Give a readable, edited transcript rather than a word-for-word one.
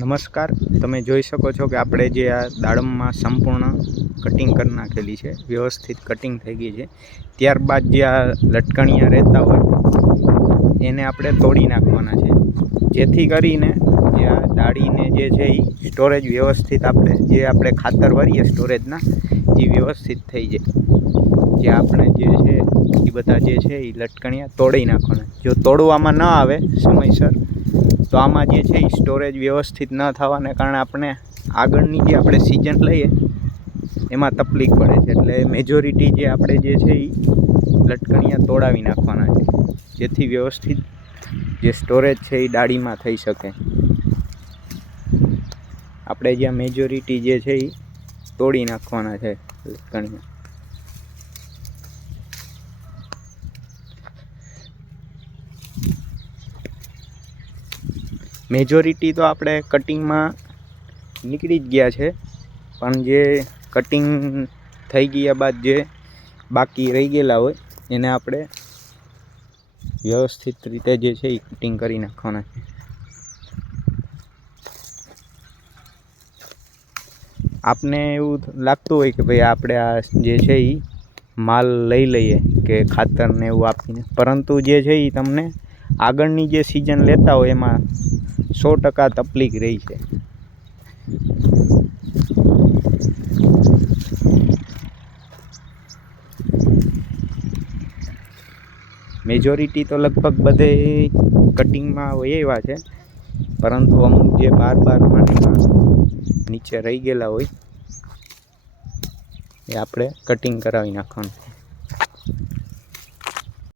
નમસ્કાર, તમે જોઈ શકો છો કે આપણે જે આ દાડમમાં સંપૂર્ણ કટિંગ કરી નાખેલી છે, વ્યવસ્થિત કટિંગ થઈ ગઈ છે. ત્યારબાદ જે આ લટકણિયા રહેતા હોય એને આપણે તોડી નાખવાના છે, જેથી કરીને જે આ ડાળીને જે છે એ સ્ટોરેજ વ્યવસ્થિત આપણે ખાતર ભરીએ સ્ટોરેજના એ વ્યવસ્થિત થઈ જાય. જે આપણે જે છે એ બધા જે છે એ લટકણિયા તોડી નાખવાના. જો તોડવામાં ન આવે સમયસર તો આમાં જે છે એ સ્ટોરેજ વ્યવસ્થિત ન થવાને કારણે આપણે આગળની જે આપણે સિઝન લઈએ એમાં તકલીફ પડે છે. એટલે મેજોરિટી જે આપણે જે છે એ લટકણિયા તોડાવી નાખવાના છે, જેથી વ્યવસ્થિત જે સ્ટોરેજ છે એ ડાળીમાં થઈ શકે. આપણે જ્યાં મેજોરિટી જે છે એ તોડી નાખવાના છે લટકણિયા. મેજોરિટી તો આપણે કટિંગમાં નીકળી જ ગયા છે, પણ જે કટિંગ થઈ ગયા બાદ જે બાકી રહી ગયેલા હોય એને આપણે વ્યવસ્થિત રીતે જે છે એ કટિંગ કરી નાખવાના છે. આપને એવું લાગતું હોય કે ભાઈ આપણે આ જે છે એ માલ લઈ લઈએ કે ખાતરને એવું આપીને, પરંતુ જે છે એ તમને આગળની જે સિઝન લેતા હોય એમાં 100% તકલીફ રહી છે. મેજોરિટી તો લગભગ બધે કટિંગમાં હોય એવા છે, પરંતુ અમુક જે બારમાં નીચે રહી ગયેલા હોય એ આપણે કટિંગ કરાવી નાખવાનું.